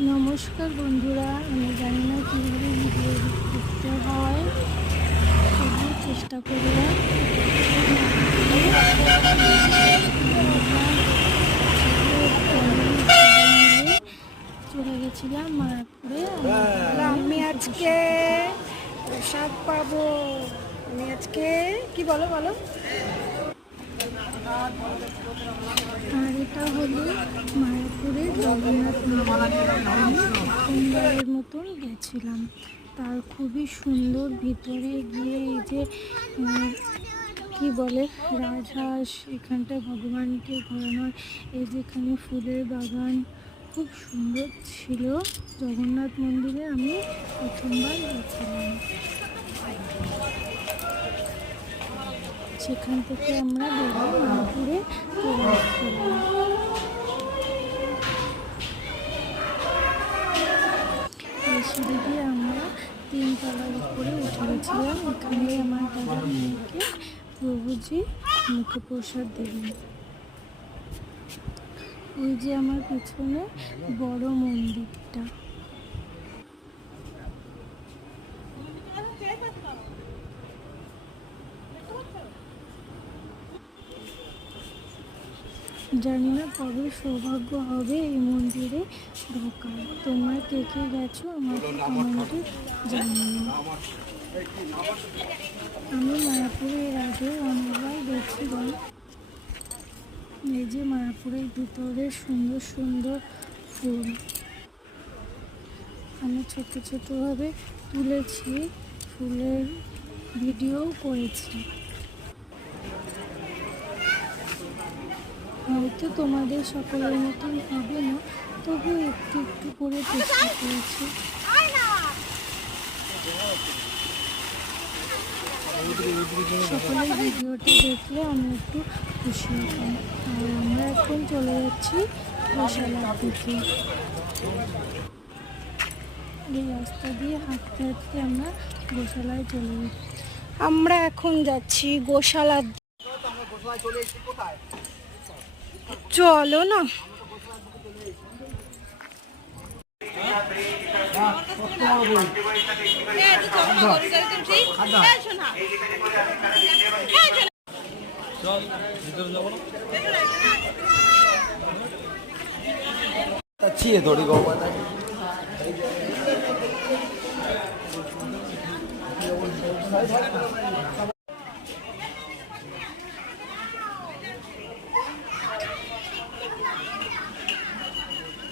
নমস্কার বন্ধুরা, আমি জানি না কীভাবে ভিডিও করতে হয়, তবু চেষ্টা করলাম। চলে গেছিলাম মায়াপুরে। আমি আজকে প্রসাদ পাবো। আমি আজকে কি বলো বলো। আর এটা হলো মায়াপুরে জগন্নাথ প্রথমবারের মতন গেছিলাম। তার খুবই সুন্দর, ভিতরে গিয়ে এই যে কি বলে রাজহাঁস, এখানটায় ভগবানকে ঘোরানো, এই যেখানে ফুলের বাগান, খুব সুন্দর ছিল। জগন্নাথ মন্দিরে আমি প্রথমবার গেছিলাম। সেখান থেকে আমরা বেরিয়ে মায়াপুরে চলে আসছিলাম। এই সিঁড়ি দিয়ে আমরা 3 তলার উপরে উঠে গেছিলাম। এখানে আমার দাদার মেয়েকে প্রভুজি মুখে প্রসাদ দেবেন। ওই যে আমার পিছনে বড় মন্দিরটা। জানি না কবে সৌভাগ্য হবে এই মন্দিরে ঢোকার। তোমরা কে কে গেছো আমাকে কমেন্টে জানিও। আমি মায়াপুরের আগে অনেকবার গেছিলাম। এই যে মায়াপুরের ভিতরে সুন্দর সুন্দর ফুল আমি ছোট ছোটভাবে তুলেছি, ফুলের ভিডিও করেছি। হয়তো তোমাদের সকলের মতন হবে না, তবু একটু একটু করে চেষ্টা করেছি। সকলের ভিডিওটা দেখলে আমি একটু খুশি হতাম। আর আমরা এখন চলে যাচ্ছি গোশালার দিকে। এই রাস্তা দিয়ে হাঁটতে হাঁটতে আমরা গোশালায় চলে যাচ্ছি। আমরা এখন যাচ্ছি গোশালার। চলো না। अच्छी है थोड़ी गौ माता की।